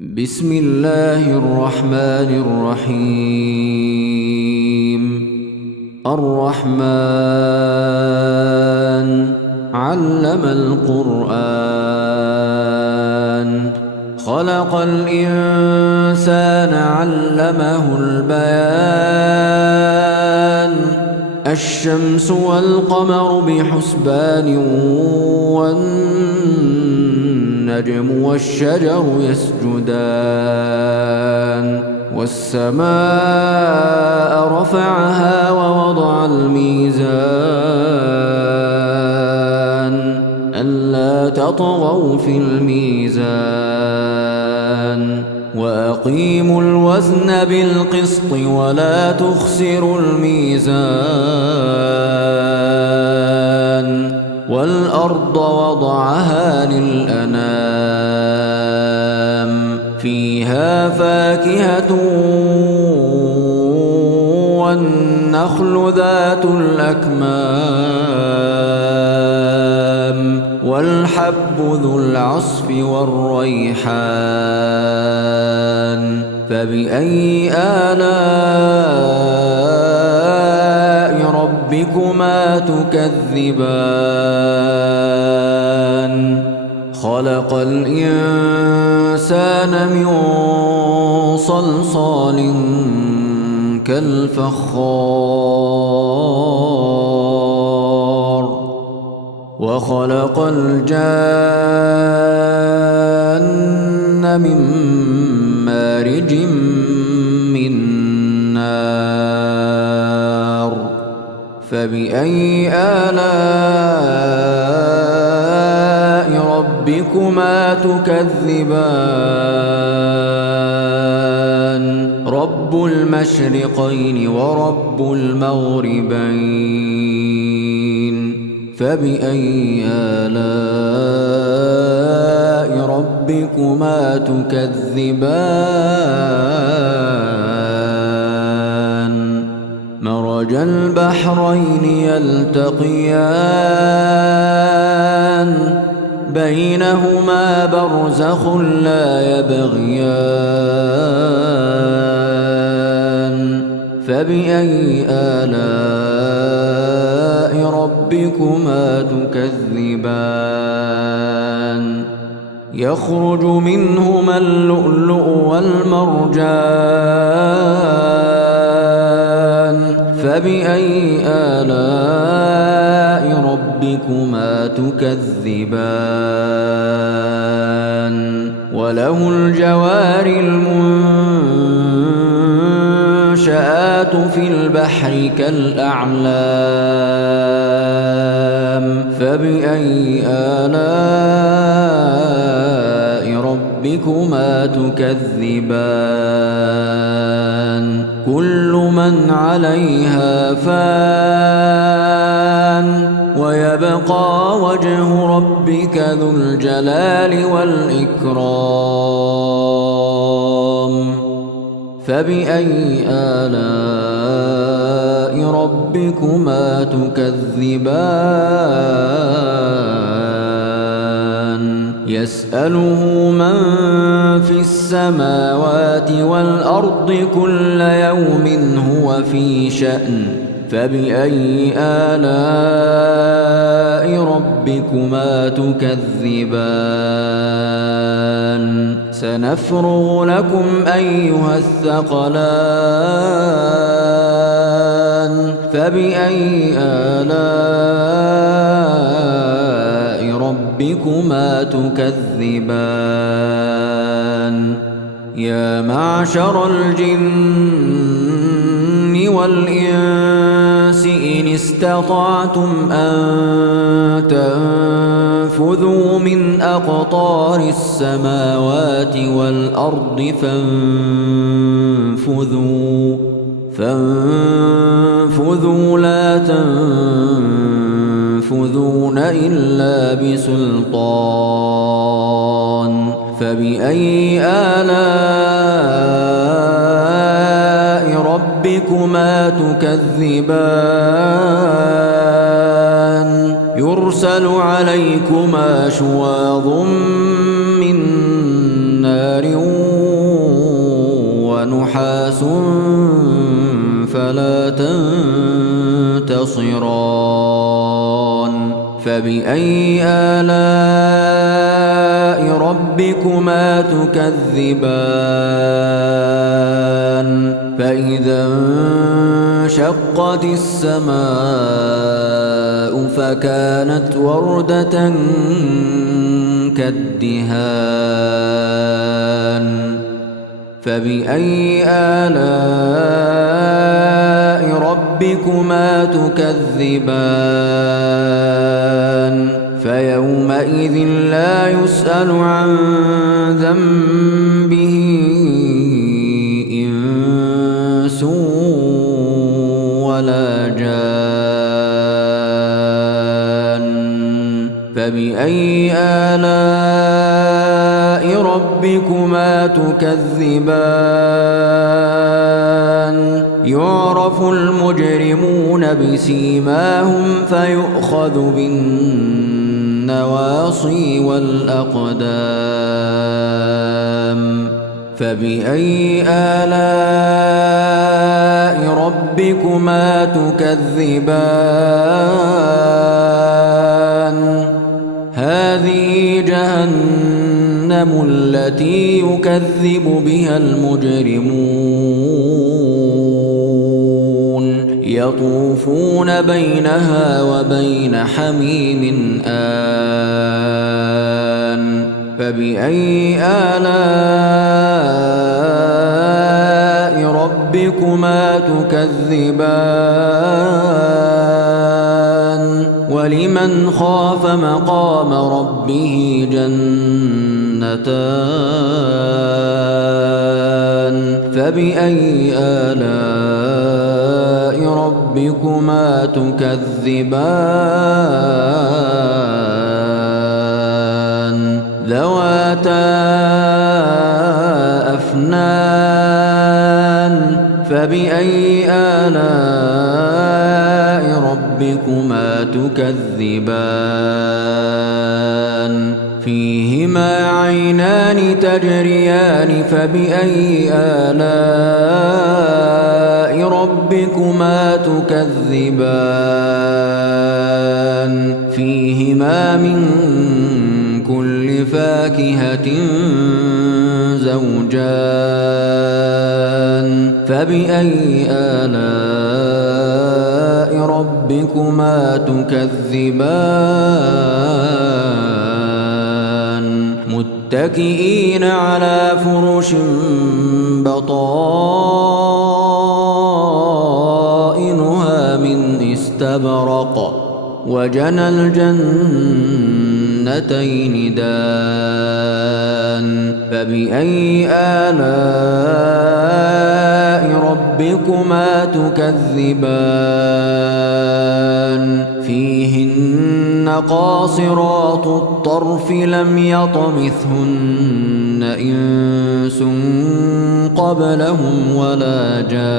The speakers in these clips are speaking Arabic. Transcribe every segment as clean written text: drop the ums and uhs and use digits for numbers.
بسم الله الرحمن الرحيم. الرحمن علم القرآن خلق الإنسان علمه البيان الشمس والقمر بحسبان والنجم والشجر يسجدان والسماء رفعها ووضع الميزان ألا تطغوا في الميزان وأقيموا الوزن بالقسط ولا تخسروا الميزان والأرض وضعها للأنام فيها فاكهة والنخل ذات الأكمام والحب ذو العصف والريحان فبأي آلاء ربكما تكذبان خلق الإنسان من صلصال كالفخار وخلق الجان من مارج من نار فبأي آلاء ربكما تكذبان رب المشرقين ورب المغربين فبأي آلاء ربكما تكذبان مرج البحرين يلتقيان بينهما برزخ لا يبغيان فبأي آلاء ربكما تكذبان يخرج منهما اللؤلؤ والمرجان فبأي آلاء ربكما تكذبان وله الجوار المنشآت في البحر كالأعلام فبأي آلاء ربكما تكذبان كل من عليها فان ويبقى وجه ربك ذو الجلال والإكرام فبأي آلاء ربكما تكذبان يسأله من في السماوات والأرض كل يوم هو في شأن فبأي آلاء ربكما تكذبان سنفرغ لكم أيها الثقلان فبأي آلاء ربكما تكذبان يا معشر الجن والإنس إن استطعتم أن تنفذوا من أقطار السماوات والأرض فانفذوا لا تنفذون إلا بسلطان فبأي آلاء ربكما تكذبان يرسل عليكما شواظ من نار ونحاس فلا تنتصران فبأي آلاء ربكما تكذبان فإذا انشقت السماء فكانت وردة كالدهان فبأي آلاء ربكما تكذبان فيومئذ لا يسأل عن ذنبه إنس ولا جان فبأي آلاء ربكما تكذبان يعرف المجرمون بسيماهم فيؤخذ بالنواصي والأقدام فبأي آلاء ربكما تكذبان هذه جهنم التي يكذب بها المجرمون يطوفون بينها وبين حميم آن فبأي آلاء ربكما تكذبان ولمن خاف مقام ربه جنتان فبأي آلاء ربكما تكذبان ذواتا أفنان فبأي آلاء ربكما تكذبان فيهما عينان تجريان فبأي آلاء ربكما تكذبان فيهما من كل فاكهة زوجان فبأي آلاء ربكما تكذبان متكئين على فرش بطائنها من استبرق وجنى الجنتين دان فبأي آلاء ربكما تكذبان فيهن قاصرات الطرف لم يطمثهن إنس قبلهم ولا جان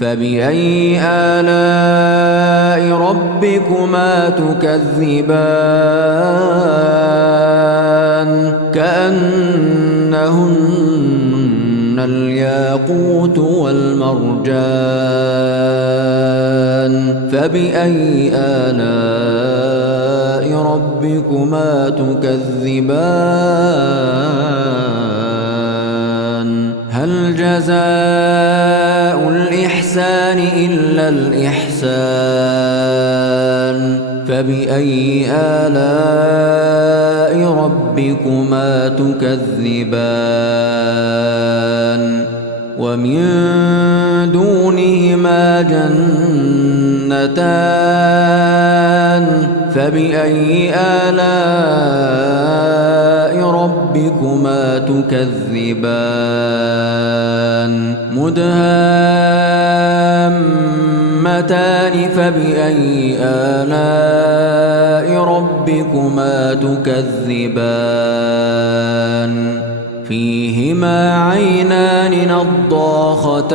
فبأي آلاء ربكما تكذبان كأنهن الياقوت والمرجان فبأي آلاء ربكما تكذبان هل جزاء الإحسان إلا الإحسان فبأي آلاء ربكما تكذبان ومن دونهما جنتان فبأي آلاء ربكما تكذبان مدهامتان فبأي آلاء ربكما تكذبان فيهما عينان نضاختان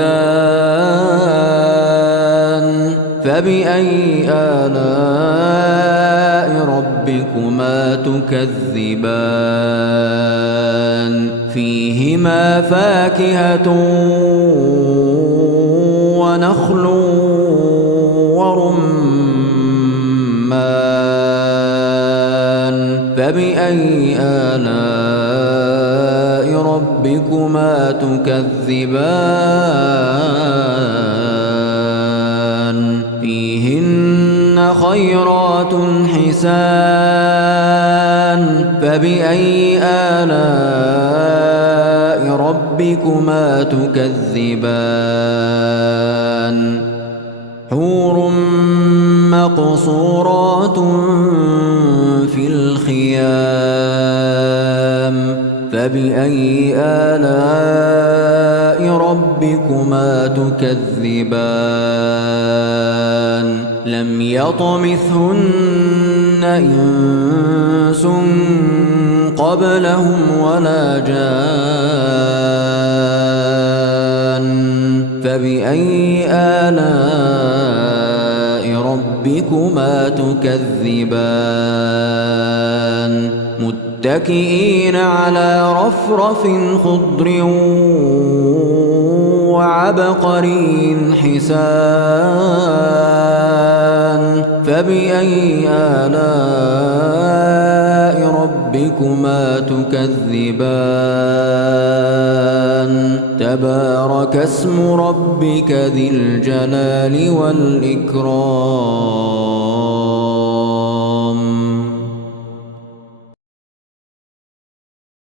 فبأي آلاء ربكما تكذبان فيهما فاكهة ونخل ورمان فبأي آلاء ربكما تكذبان فيهن خيرات حسان فبأي آلاء ربكما تكذبان حور مقصورات في الخيام فبأي آلاء ربكما تكذبان لم يطمثهن إنس قبلهم ولا جان فبأي آلاء ربكما تكذبان متكئين على رفرف خضر وعبقري حسان فبأي آلاء ربكما تكذبان تبارك اسم ربك ذي الجلال والإكرام